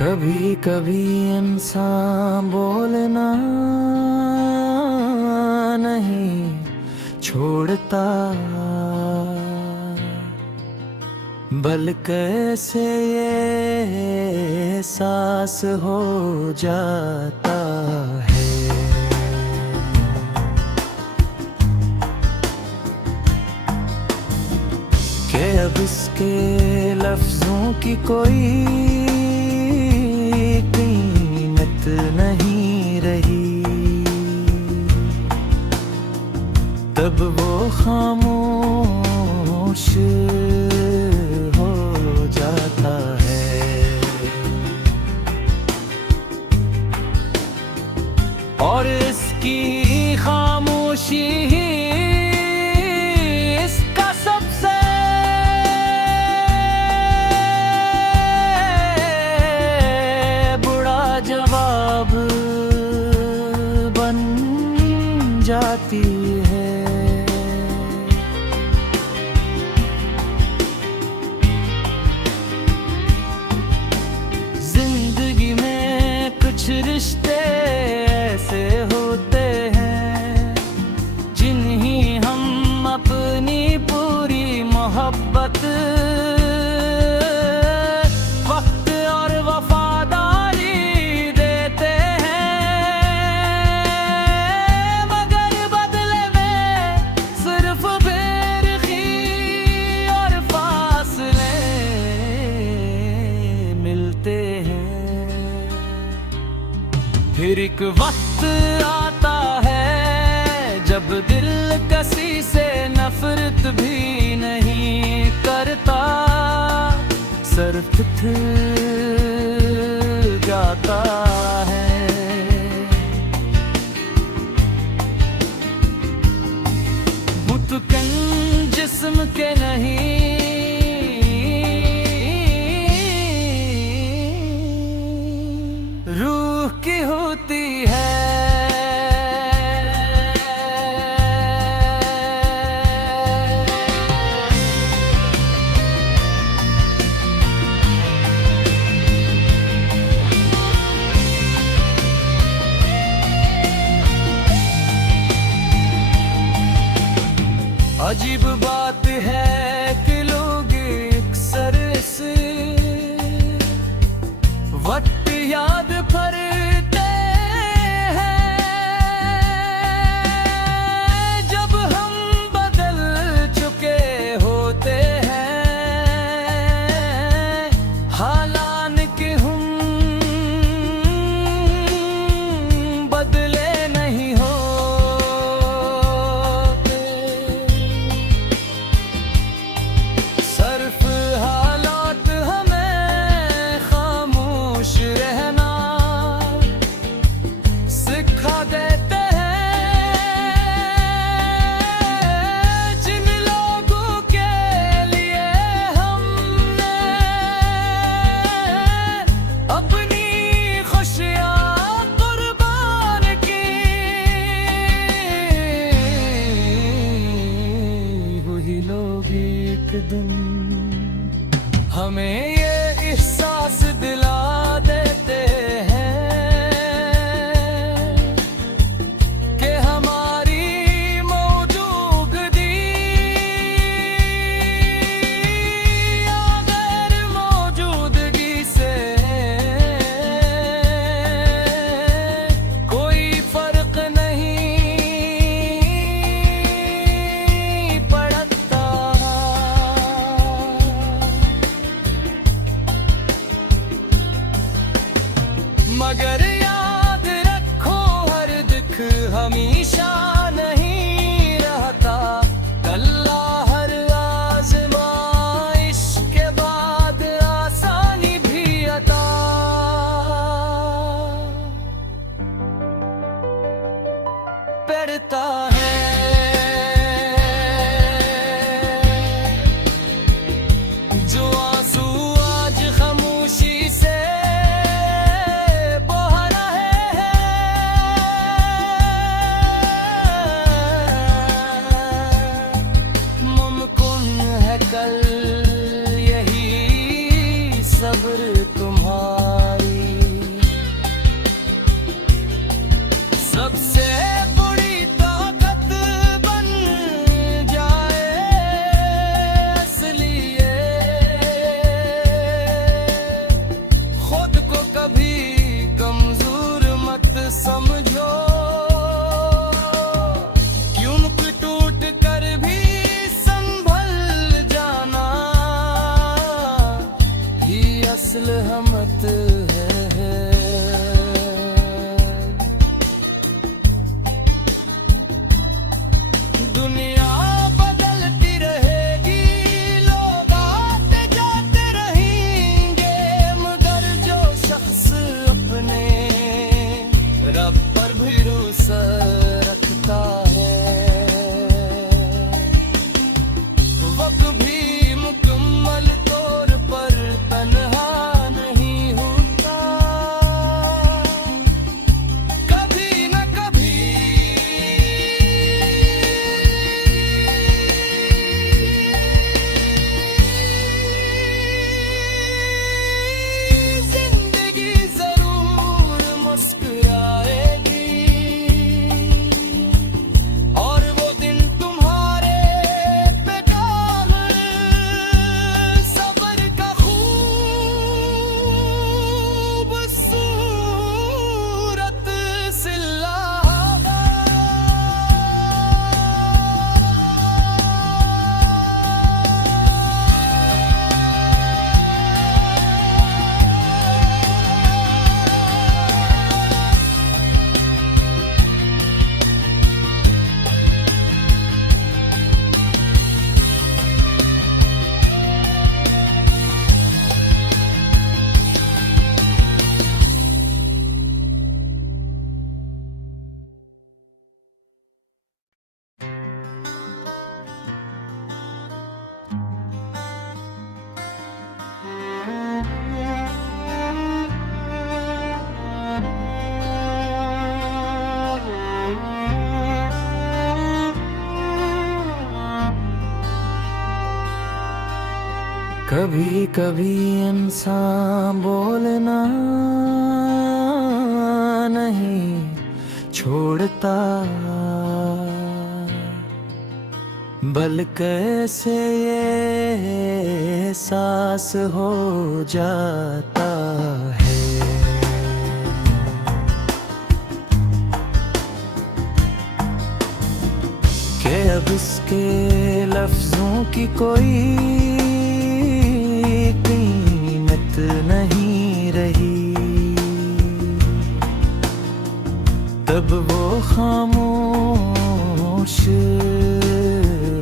कभी कभी इंसान बोलना नहीं छोड़ता, बल कैसे ये सांस हो जाता है। कि अब इसके लफ्जों की कोई कीमत नहीं रही, तब वो खामोश हो जाता है। और इसकी खामोशी ही इसका सबसे बुरा जवाब बन जाती है। जिंदगी में कुछ रिश्ते ऐसे होते हैं जिन्हें हम अपनी पूरी मोहब्बत, वक्त और वफादारी देते हैं, मगर बदले में सिर्फ बेरुखी और फासले मिलते हैं। फिर एक वक्त आता है जब दिल किसी से नफरत भी नहीं करता, सिर्फ थक जाता है। मुतकन जिस्म के नहीं, रूह की होती है। अजीब बात है कि लोग अक्सर से वक्त याद करते हैं जब हम बदल चुके होते हैं। हालांकि हम बदले नहीं होते, सिर्फ हालात हमें खामोश रहना सिखा देते हैं। जिन लोगों के लिए हमने अपनी खुशियाँ कुर्बान की, वही लोग एक दिन हमें ये एहसास दिला देते हैं कि हमारी मौजूदगी या गैर मौजूदगी से कोई फर्क नहीं पड़ता। मगर याद रखो हर दुख हमेशा नहीं रहता, अल्लाह हर आज़माइश के बाद आसानी भी अता करता है। जो आंसू आज खामोशी से बह रहे हैं, मुमकिन है कल यही सब्र तुम्हारी नस्ल हमत है। दुनिया बदलती रहेगी, लोग आते जाते रहेंगे, मगर जो शख्स अपने रब पर भरोसा रखता है वो कभी मुकम्मल तौर पर तन्हा नहीं होता। कभी न कभी जिंदगी जरूर मुस्कुराएगी और वो दिन तुम्हारे पे काम सब्र का खूबसूरत सिला। कभी कभी इंसान बोलना नहीं छोड़ता, बल्कि ऐसे ये एहसास हो जाता है कि अब इसके लफ्जों की कोई कीमत नहीं रही। तब वो खामोश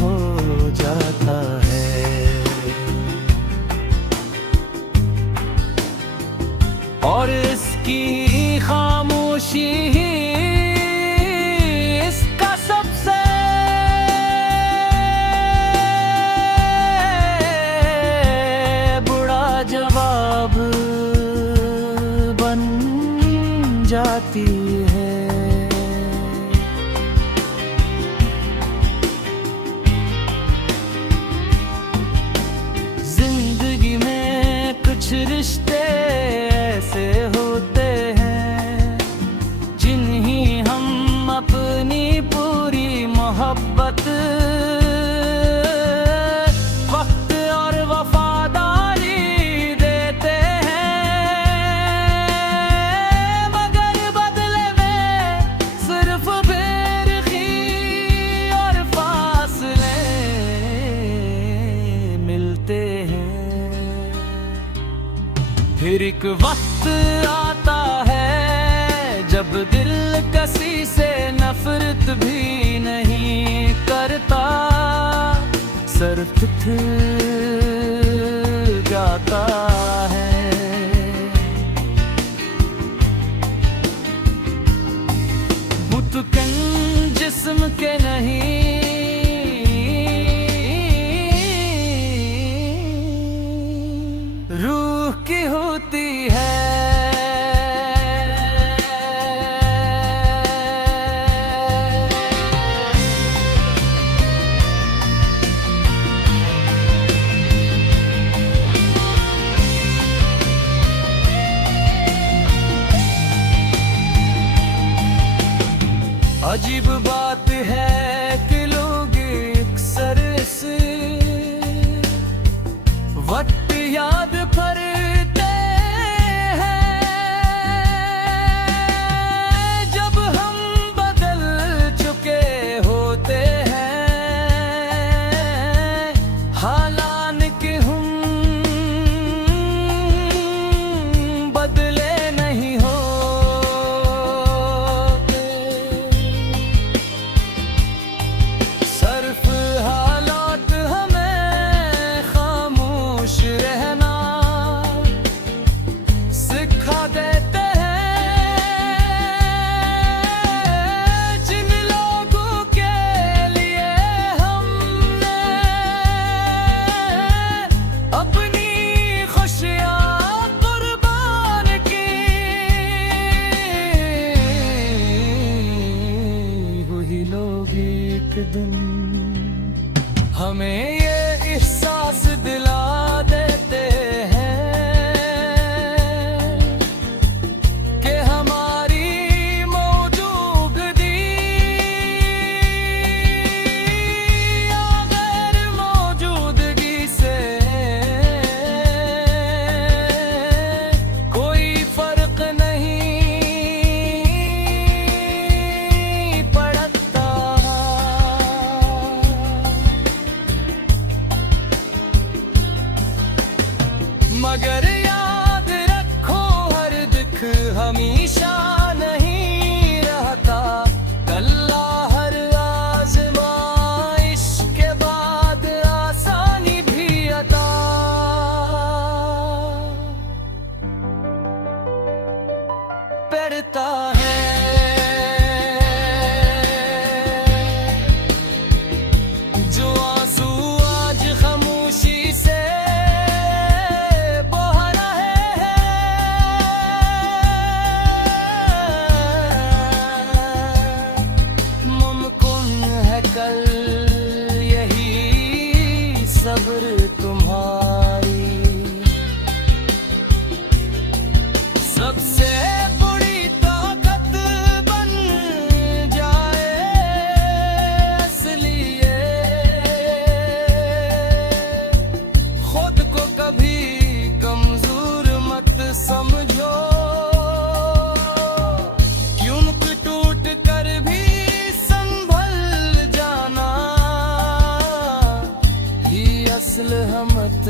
हो जाता है और इसकी खामोशी ही इसका सबसे बुरा जवाब बन जाती है। जिंदगी में कुछ रिश्ते ऐसे होते हैं जिन्हें हम अपनी पूरी मोहब्बत, वक्त और वफादारी देते हैं, मगर बदले में सिर्फ बेरुखी और फासले मिलते हैं। फिर एक वक्त आता है जब दिल किसी से नफरत भी नहीं करता, सिर्फ थक जाता है। मुतकन जिस्म के नहीं, रूह की होती है। अजीब बात है कि लोग अक्सर से वक्त याद करते हैं जब हम बदल चुके होते हैं। हालांकि हम मगर याद रखो हर दुख हमेशा नहीं रहता, अल्लाह हर आज़माइश के बाद आसानी भी अता करता है। जो आंसू आज खामोशी से बह रहे हैं, मुमकिन है कल यही सब्र तुम्हारी सबसे बड़ी ताकत बन जाए। इसलिए खुद को कभी कमजोर मत समझो, क्यों टूट कर भी संभल जाना ही असल हमत